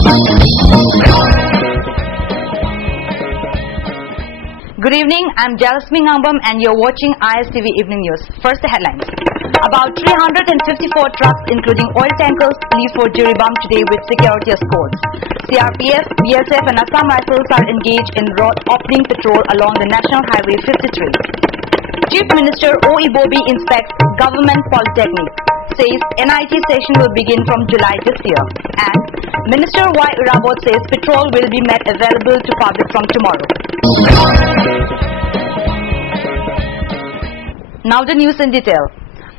Good evening, I'm Jasmine Ambam and you're watching ISTV Evening News. First, the headlines. About 354 trucks including oil tankers leave for Jiribam today with security escorts. CRPF, BSF and Assam Rifles are engaged in road opening patrol along the National Highway 53. Chief Minister O. Ibobi inspects Government Polytechnic, says NIT session will begin from July this year. And Minister Y. Irabot says petrol will be made available to public from tomorrow. Now the news in detail.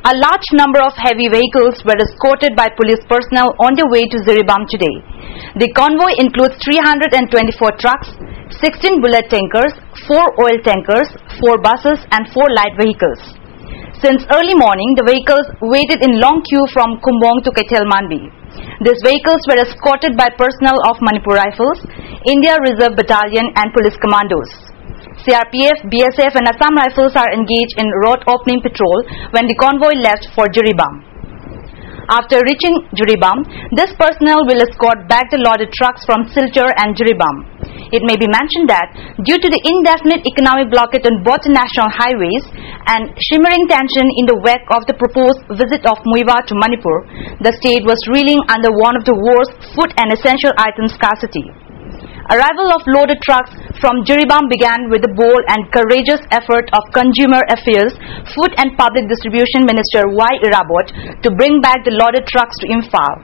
A large number of heavy vehicles were escorted by police personnel on their way to Jiribam today. The convoy includes 324 trucks, 16 bullet tankers, 4 oil tankers, 4 buses and 4 light vehicles. Since early morning, the vehicles waited in long queue from Kumbong to Kaithelmanbi. These vehicles were escorted by personnel of Manipur Rifles, India Reserve Battalion and police commandos. CRPF, BSF and Assam Rifles are engaged in road opening patrol when the convoy left for Jiribam. After reaching Jiribam, this personnel will escort back the loaded trucks from Silchar and Jiribam. It may be mentioned that due to the indefinite economic blockade on both national highways and shimmering tension in the wake of the proposed visit of Muiwa to Manipur, the state was reeling under one of the worst food and essential item scarcity. Arrival of loaded trucks from Jiribam began with the bold and courageous effort of Consumer Affairs, Food and Public Distribution Minister Y. Irabot to bring back the loaded trucks to Imphal.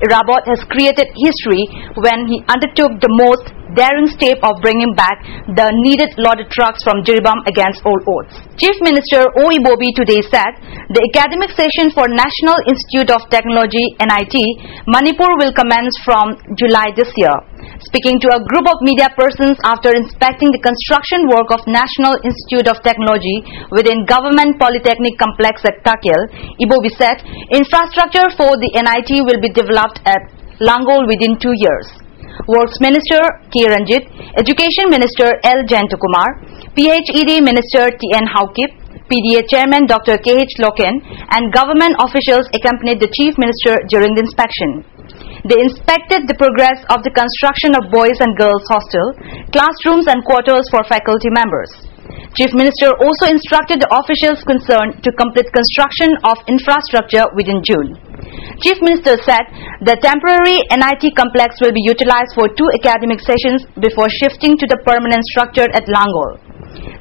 Irabot has created history when he undertook the most daring step of bringing back the needed loaded trucks from Jiribam against all odds. Chief Minister O. Ibobi today said the academic session for National Institute of Technology NIT Manipur will commence from July this year. Speaking to a group of media persons after inspecting the construction work of National Institute of Technology within Government Polytechnic Complex at Takel, Ibobi said infrastructure for the NIT will be developed at Langol within 2 years. Works Minister K. Ranjit, Education Minister L. Jayantakumar, PHED Minister T.N. Haukip, PDA Chairman Dr. K.H. Loken and government officials accompanied the Chief Minister during the inspection. They inspected the progress of the construction of boys and girls hostel, classrooms and quarters for faculty members. Chief Minister also instructed the officials concerned to complete construction of infrastructure within June. Chief Minister said the temporary NIT complex will be utilized for 2 academic sessions before shifting to the permanent structure at Langol.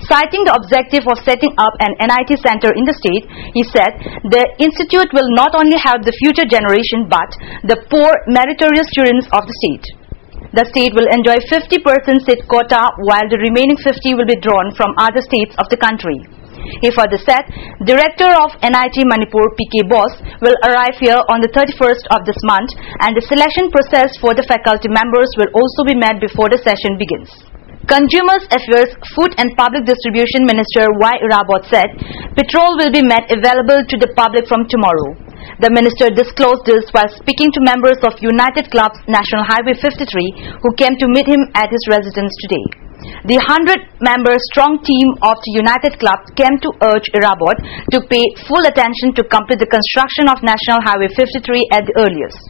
Citing the objective of setting up an NIT center in the state, he said the institute will not only help the future generation but the poor meritorious students of the state. The state will enjoy 50% seat quota while the remaining 50 will be drawn from other states of the country. He further said Director of NIT Manipur P.K. Bose will arrive here on the 31st of this month and the selection process for the faculty members will also be made before the session begins. Consumer Affairs, Food and Public Distribution Minister Y. Irabot said petrol will be made available to the public from tomorrow. The minister disclosed this while speaking to members of United Club's National Highway 53 who came to meet him at his residence today. The 100-member strong team of the United Club came to urge Irabot to pay full attention to complete the construction of National Highway 53 at the earliest.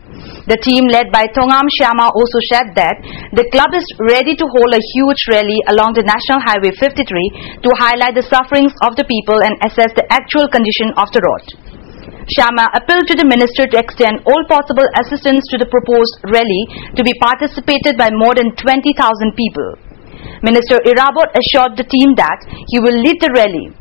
The team led by Thongam Shyama also said that the club is ready to hold a huge rally along the National Highway 53 to highlight the sufferings of the people and assess the actual condition of the road. Shyama appealed to the minister to extend all possible assistance to the proposed rally to be participated by more than 20,000 people. Minister Irabot assured the team that he will lead the rally.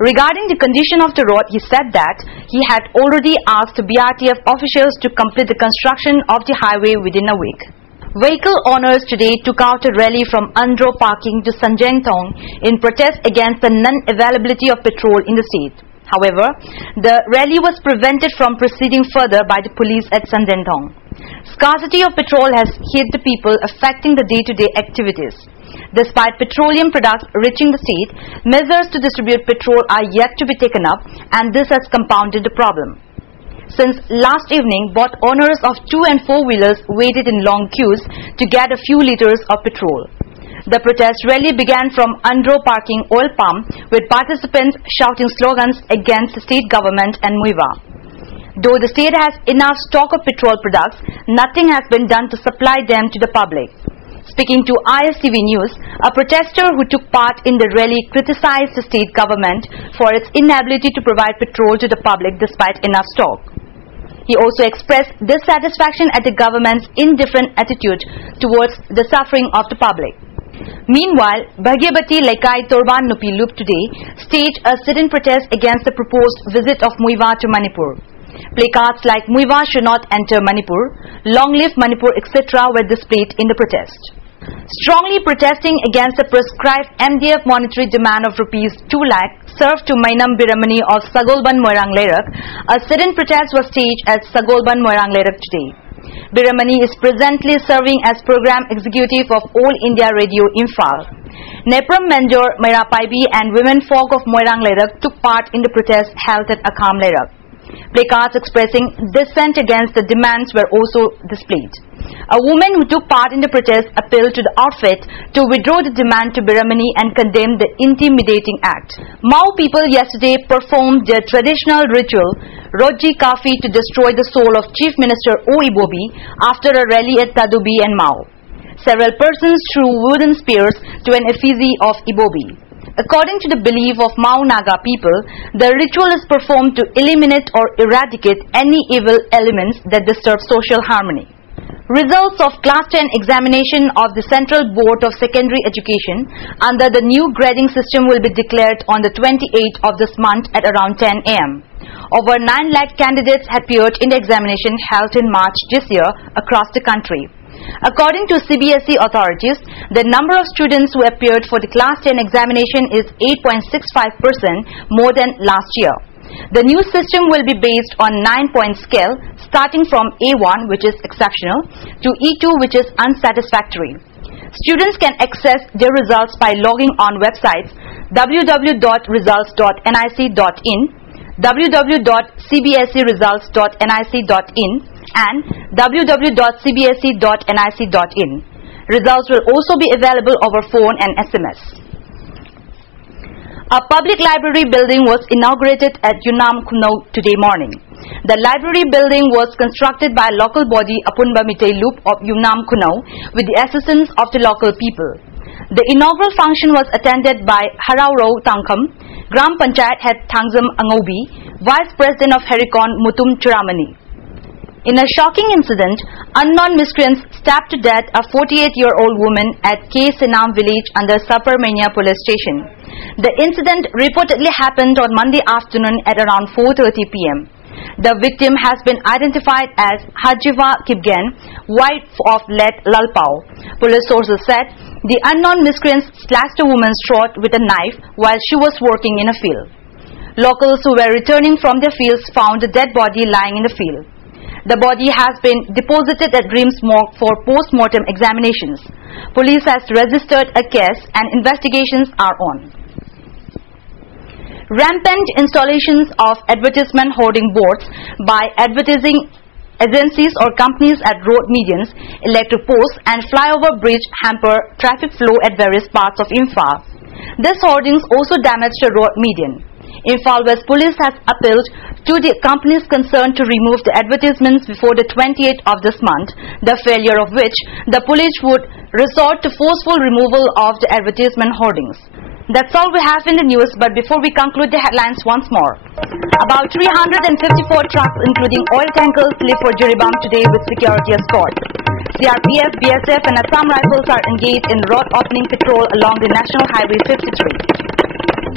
Regarding the condition of the road, he said that he had already asked BRTF officials to complete the construction of the highway within a week. Vehicle owners today took out a rally from Andro Parking to Sanjengthong in protest against the non-availability of petrol in the state. However, the rally was prevented from proceeding further by the police at Sanjengthong. Scarcity of petrol has hit the people, affecting the day-to-day activities. Despite petroleum products reaching the state, measures to distribute petrol are yet to be taken up, and this has compounded the problem. Since last evening, both owners of 2- and 4-wheelers waited in long queues to get a few liters of petrol. The protest rally began from Andro Parking Oil Pump with participants shouting slogans against the state government and Muiwa. Though the state has enough stock of petrol products, nothing has been done to supply them to the public. Speaking to ISTV News, a protester who took part in the rally criticized the state government for its inability to provide petrol to the public despite enough stock. He also expressed dissatisfaction at the government's indifferent attitude towards the suffering of the public. Meanwhile, Bhagyabati Laikai Torban Nupi Loop today staged a sit-in protest against the proposed visit of Muiwa to Manipur. Placards like Muiwa should not enter Manipur, long live Manipur, etc. were displayed in the protest. Strongly protesting against the prescribed MDF monetary demand of Rs 2 lakh served to Mainam Biramani of Sagolban Moirang Lerak, a sit-in protest was staged at Sagolban Moirang Lerak today. Biramani is presently serving as Program Executive of All India Radio Imphal. Nepram Menjor, Meira Paibi and women folk of Moirang Lerak took part in the protest held at Akham Lerak. Placards expressing dissent against the demands were also displayed. A woman who took part in the protest appealed to the outfit to withdraw the demand to Biramani and condemned the intimidating act. Mao people yesterday performed their traditional ritual, Roji Kafi, to destroy the soul of Chief Minister O. Ibobi after a rally at Tadubi and Mao. Several persons threw wooden spears to an effigy of Ibobi. According to the belief of Mao Naga people, the ritual is performed to eliminate or eradicate any evil elements that disturb social harmony. Results of Class 10 examination of the Central Board of Secondary Education under the new grading system will be declared on the 28th of this month at around 10 am. Over 9 lakh candidates had appeared in the examination held in March this year across the country. According to CBSE authorities, the number of students who appeared for the Class 10 examination is 8.65% more than last year. The new system will be based on 9-point scale starting from A1, which is exceptional, to E2, which is unsatisfactory. Students can access their results by logging on websites www.results.nic.in, www.cbseresults.nic.in and www.cbse.nic.in. Results will also be available over phone and SMS. A public library building was inaugurated at Yunam Kuno today morning. The library building was constructed by local body Apunba Mitei Loop of Yunam Kuno with the assistance of the local people. The inaugural function was attended by Harauro Tangkam, Gram Panchayat Head Thangzam Angobi, Vice President of Herikon Mutum Churamani. In a shocking incident, unknown miscreants stabbed to death a 48-year-old woman at K. Sinam village under Saparmania police station. The incident reportedly happened on Monday afternoon at around 4:30 p.m. The victim has been identified as Hajiva Kibgen, wife of Let Lalpao. Police sources said the unknown miscreants slashed a woman's throat with a knife while she was working in a field. Locals who were returning from their fields found the dead body lying in the field. The body has been deposited at Dreams Morgue for post-mortem examinations. Police has registered a case and investigations are on. Rampant installations of advertisement hoarding boards by advertising agencies or companies at road medians, electric posts and flyover bridge hamper traffic flow at various parts of Imphal. These hoardings also damaged the road median. Imphal West Police has appealed to the companies concerned to remove the advertisements before the 28th of this month, the failure of which the police would resort to forceful removal of the advertisement hoardings. That's all we have in the news, but before we conclude the headlines once more. About 354 trucks including oil tankers leave for Jiribam today with security escort. CRPF, BSF and Assam Rifles are engaged in road opening patrol along the National Highway 53.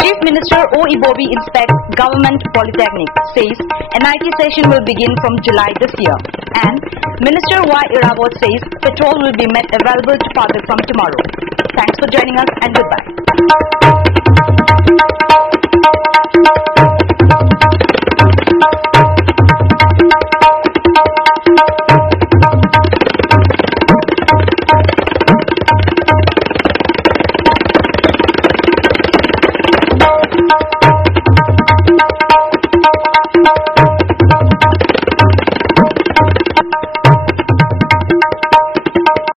Chief Minister O. Ibobi inspects Government Polytechnic, says NIT session will begin from July this year. And Minister Y. Irawat says petrol will be made available to public from tomorrow. Thanks for joining us and goodbye.